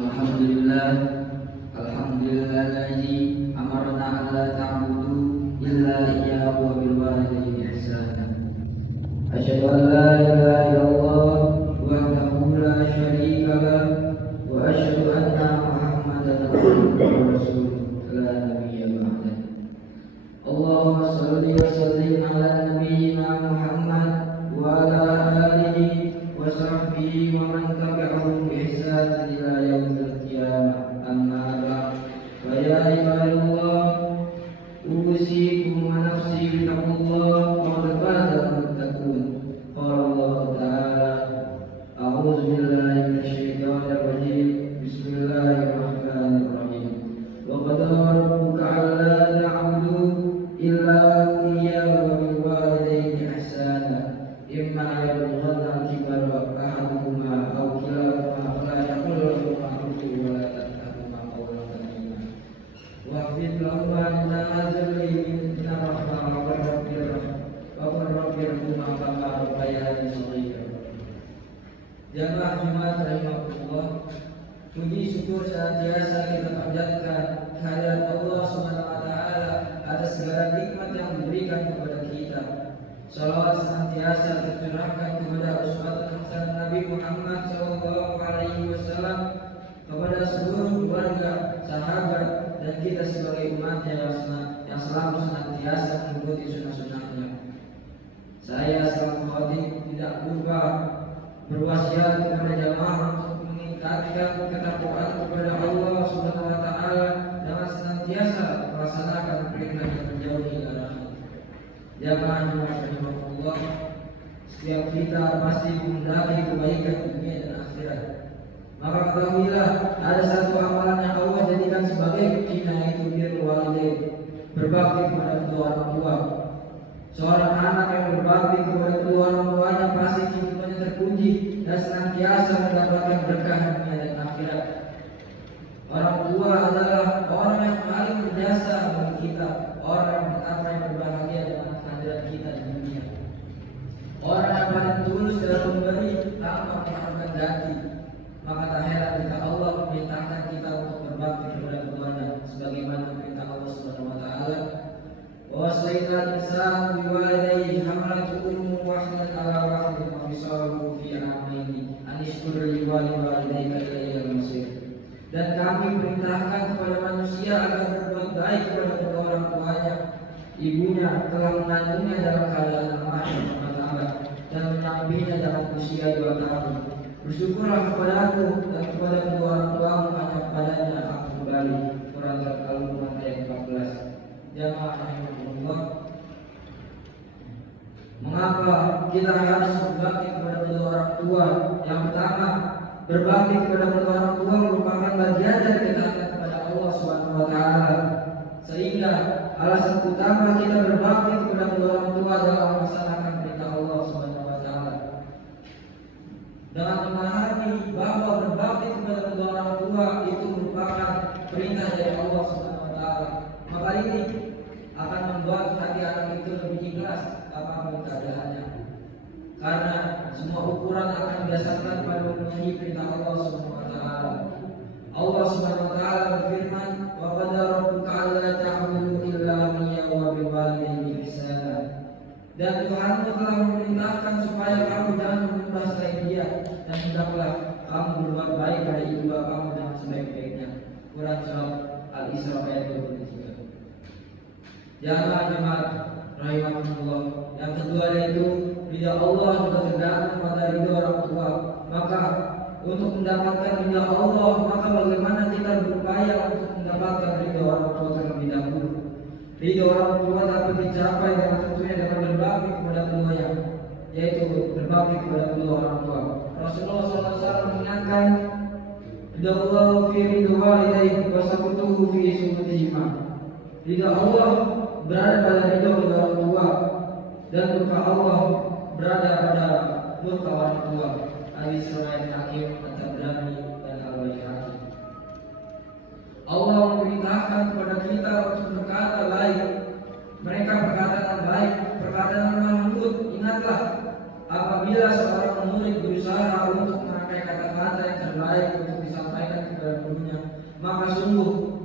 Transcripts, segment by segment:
Alhamdulillah, alhamdulillahilladzi amarna alla ta'budu illa iyyahu wa bil walidayni ihsana. Asyhadu an la ilaha illallah wahdahu la syarika lah wa asyhadu anna Muhammadan abduhu wa rasuluhu la nabiyya ba'dah. Allahumma shalli wa sallim ala nabiyyina Muhammad wa ala alihi wa sahbihi wa man tabi'ahum bi ihsan ila yaumil qiyamah. Amma ba'd. Fa ya ibadallah, usikum wa nafsi bi taqwallah wa qad muttaqun. Qala Allah ta'ala, a'udzu billahi minasyaitonir rajim. Bismillahirrahmanirrahim. Wa qadara rabbuka alla ta'budu illa iyyahu wa bil walidayni ihsana. Imma yablughanna al-kibara ahaduhuma aw kilahuma fala taqul lahumā uff wa la tanharhumā qawlan karīmā wakhfid lahumā janāha dhulli min ar-rahmah wa qur rabbirhamhumā kamā rabbayānī shaghīrā. Jamaah Jumat rahimahullah, puji syukur senantiasa kita panjatkan kehadirat Allah Subhanahu wa taala atas segala nikmat yang diberikan kepada kita. Salawat senantiasa tercurahkan kepada uswatun hasanah Nabi Muhammad sallallahu alaihi wasallam, kepada seluruh keluarga, sahabat, dan kita sebagai umatnya yang selalu senantiasa mengikuti sunnah-sunnahnya. Saya selaku khatib tidak lupa berwasiat kepada jamaah untuk meningkatkan ketakwaan kepada Allah Subhanahu wa taala dengan senantiasa melaksanakan perintah dan menjauhi larangan. Jamaah rahimahullah, setiap kita pasti menghendaki kebaikan dunia dan akhirat. Maka ketahuilah ada satu amalan yang Allah jadikan sebagai kunci, yaitu birrul walidain, berbakti kepada kedua orang tua. Seorang anak yang berbakti kepada kedua orang tuanya pasti hidupnya terpuji dan senantiasa mendapatkan berkah dunia dan akhirat. Orang tua adalah orang yang paling berjasa bagi kita, orang yang pertama yang berbahagia dengan kehadiran kita di dunia, orang yang paling tulus dalam memberi tanpa mengharapkan ganti. Maka tak heran jika Allah memerintahkan kita untuk berbakti kepada keduanya, sebagaimana perintah Allah Subhanahu wa taala, وَوَصَّيْنَا الْإِنسَانَ بِوَالِدَيْهِ حَمَلَتْهُ أُمُّهُ وَحْنًا عَلَى وَحْنٍ وَفِصَالُهُ فِي عَامَيْنِ أَنِ اشْكُرْ لِي وَلِوَالِدَيْكَ إِلَيَّ الْمَصِيرُ. Dan kami perintahkan kepada manusia agar berbuat baik kepada kedua orang tuanya. Ibunya telah mengandungnya dalam keadaan lemah dan menyambinya dalam usia 2 tahun. Bersyukurlah kepadaku dan kepada kedua orang tuamu, hanya kepadanya aku kembali. Quran Al-Luqman ayat 14. Jamaah rahimahullah, mengapa kita harus berbakti kepada kedua orang tua? Yang pertama, berbakti kepada kedua orang tua merupakan bagian dari ketaatan kepada Allah Subhanahu wa taala. Sehingga alasan utama kita berbakti kepada kedua orang tua adalah melaksanakan perintah Allah Subhanahu wa taala. Dengan memahami bahwa berbakti kepada kedua orang tua itu merupakan perintah dari Allah Subhanahu wa taala, maka ini akan membuat hati anak itu lebih ikhlas apapun keadaannya. Karena semua ukuran akan berdasarkan pada memenuhi perintah Allah Subhanahu wa taala. Allah Subhanahu wa taala berfirman, "Wa qadara rabbuka alla ta'budu illa iyyahu wa bil walidayni ihsana." Dan Tuhanmu telah memerintahkan supaya kamu jangan menyembah selain Dia, dan hendaklah kamu berbuat baik pada ibu bapamu dengan sebaik-baiknya. Quran surat Al-Isra ayat 23. Jamaah rahimahullah, yang kedua yaitu ridha Allah juga tergantung pada ridha orang tua. Maka untuk mendapatkan ridha Allah, maka bagaimana kita berupaya untuk mendapatkan ridha orang tua terlebih dahulu. Ridha orang tua dapat dicapai dengan tentunya dengan berbakti kepada keduanya, yaitu berbakti kepada kedua orang tua. Rasulullah SAW mengingatkan, ridha Allah fi ridha walidayhi wa sakutuhu fi sukutihima. Ridha Allah berada pada ridha kedua orang tua, dan murka Allah berada pada murka orang tua. Hadis riwayat Hakim, At-Tabrani, dan Al-Baihaqi. Allah memerintahkan kepada kita untuk berkata baik. Mereka perkataan baik, perkataan yang lembut. Ingatlah apabila seorang murid berusaha untuk merangkai kata-kata yang terbaik untuk disampaikan kepada gurunya, maka sungguh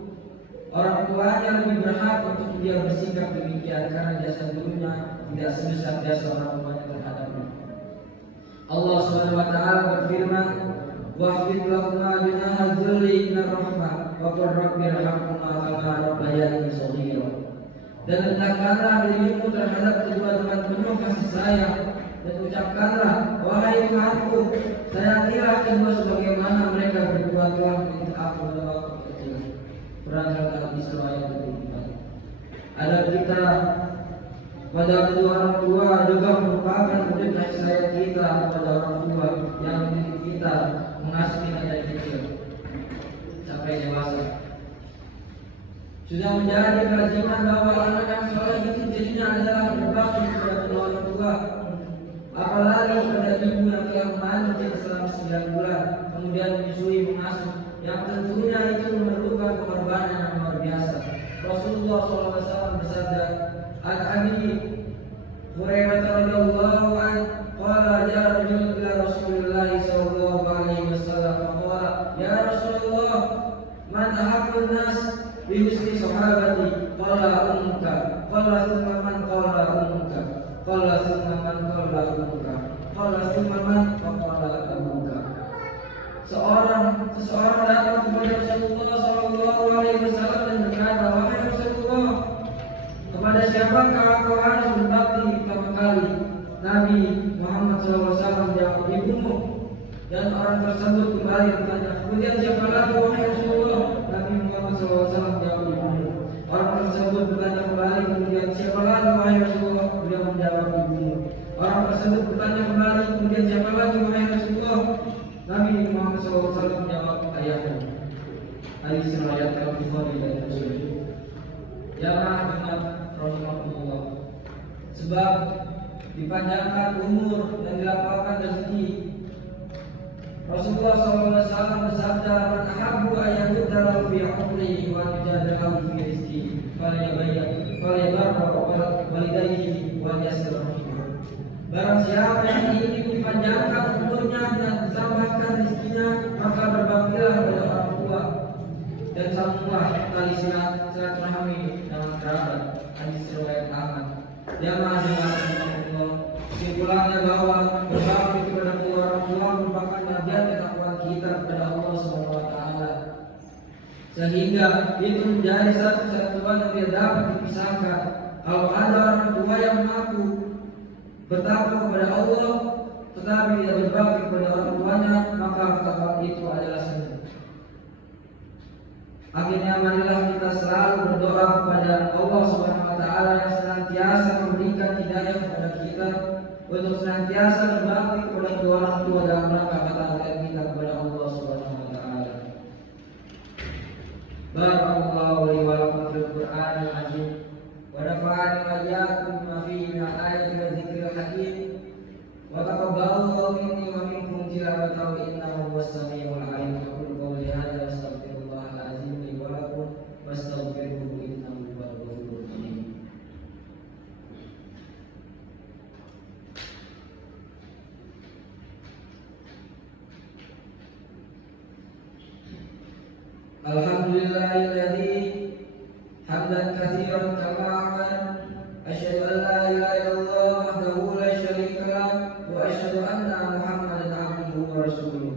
orang tuanya lebih berhak untuk dia bersikap demikian karena jasa gurunya tidak sebesar jasa orang tuanya terhadapnya. Allah Subhanahu wa taala berfirman, "Wahfid lahuma junaha dzulli minar rahmah wa qur rabbirhamhuma kama rabbayani shaghira." Dan hendaklah dirimu terhadap kedua teman penuh kasih sayang, dan ucapkanlah, wahai Tuhanku, sayangilah kedua sebagaimana mereka berdua telah mendidik aku pada waktu kecil. Quran surat Al-Isra ayat 24. Adab kita pada kedua orang tua juga merupakan wujud kasih sayang kita kepada orang tua yang mendidik kita, mengasuh kita dari kecil sampai dewasa. Sudah menjadi kelaziman bahwa anak yang soleh itu jadinya adalah berbakti kepada kedua orang tua, apalagi pada ibu yang telah mengandung selama 9 bulan kemudian menyusui mengasuh, yang tentunya itu memerlukan pengorbanan yang luar biasa. Rasulullah SAW bersabda, "Al-Abi Hurairah radhiyallahu anhu qala ya rajul ila Rasulillah sallallahu alaihi wasallam qala ya Rasulullah man ahabbun nas bi husni sahabati qala ummuka qala thumma man qala ummuka qala thumma man qala ummuka qala thumma man qala abuka." Seseorang datang kepada Rasulullah sallallahu alaihi wasallam dan berkata, "Wahai Rasulullah, kepada siapakah kau harus berbakti pertama kali?" Nabi Muhammad SAW menjawab, "Ibumu." Dan orang tersebut kembali bertanya, "Kemudian siapa lagi wahai Rasulullah?" Nabi Muhammad SAW menjawab, "Ibumu." Orang tersebut bertanya kembali, "Kemudian siapa lagi wahai Rasulullah?" Beliau menjawab, "Ibumu." Orang tersebut bertanya kembali, "Kemudian siapa lagi wahai Rasulullah?" Nabi Muhammad SAW menjawab, "Ayahmu." Hadis riwayat Al-Bukhari dan Muslim. Jamaah rahimahullah. Sebab dipanjangkan umur dan dilapangkan rezeki. Rasulullah SAW bersabda, "Man ahabbu ayyudara fi umrihi wa yujadalahu fi rizqihi falyabarra walidayhi wa yasir rahimah." Barang siapa yang ingin dipanjangkan umurnya dan disambahkan rezekinya, maka berbaktilah kepada orang tua dan sambunglah tali silaturahmi dalam kerabat. Hadis riwayat Ahmad. Jamaah Allah, kesimpulannya bahwa berbakti kepada kedua orang tua merupakan bagian ketakwaan kita kepada Allah Subhanahu wa taala. Sehingga itu menjadi satu kesatuan yang tidak dapat dipisahkan. Kalau ada orang tua yang mengaku bertakwa kepada Allah tetapi tidak berbakti kepada orang tuanya, maka ketakwaan itu adalah seni. Akhirnya marilah kita selalu berdoa kepada Allah Subhanahu wa taala yang senantiasa memberikan hidayah kepada kita untuk senantiasa berbakti kepada kedua orang tua dalam rangka ketaatan kita kepada Allah Subhanahu wa taala. Barakallahu li wa lakum fil Qur'anil azim wa nafa'ani wa iyyakum bima fihi min al-ayati wa dzikril hakim wa taqabbalallahu minni wa minkum tilawatahu innahu huwas samiul alim. Aqulu qawli hadza wa astaghfirullahal azim li wa lakum wastaghfiruhu innahu huwal ghafurur rahim. Alhamdulillahilladzi hamdan katsiran kama amara. Asyhadu an la ilaha illallah wahdahu la syarika lah wa asyhadu anna Muhammadan abduhu wa rasuluh.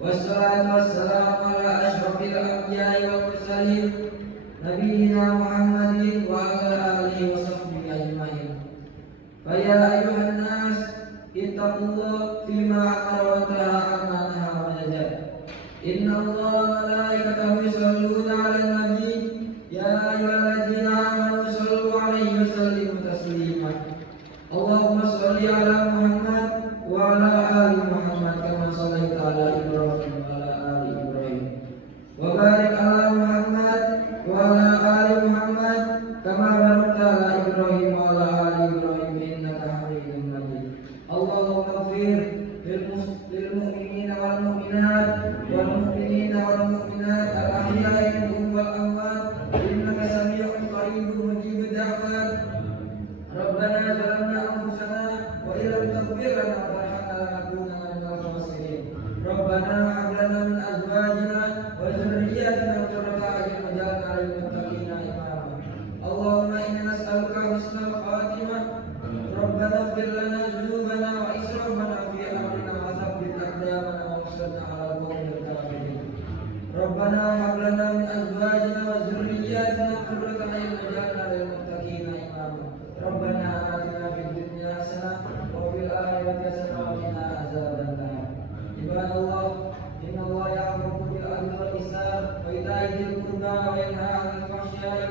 Wassalatu wassalamu ala asyrafil anbiya'i wal mursalin nabiyina Muhammadin wa ala alihi wa sahbihi ajma'in. Fa ya ayyuhan nas ittaqullaha fima amara wa nahaa amma nahaa wa zajara. Inna Allaha wa malaikatahu yusholluna 'alan nabi ya ayyuhalladzina amanu shallu 'alaihi wa sallimu taslima. Allahumma shalli 'ala Muhammad wa 'ala ali Muhammad kama shallaita 'ala Ibrahim wa 'ala ali Ibrahim. Wa barik 'ala Muhammad wa 'ala ali Muhammad kama barakta 'ala Ibrahim wa 'ala ali Ibrahim innaka Hamidum Majid. Allahumma ighfir lil mu'minina wal mu'minat wal mu'minina wal mu'minat al-ahya'i minhum wal amwat innaka samii'un qariibun mujibud da'wat. Rabbana zalamna anfusana wa illam taghfir lana ربنا اغفر لنا ذنوبنا وإسرافنا في أمرنا وثبت أقدامنا وانصرنا على القوم الكافرين. ربنا هب لنا من أزواجنا وذرياتنا قرة أعين واجعلنا للمتقين إماما. ربنا آتنا في الدنيا حسنة وفي الآخرة حسنة وقنا عذاب النار. عباد الله، إن الله يأمركم بالعدل والإحسان وإيتاء ذي القربى وينهى عن الفحشاء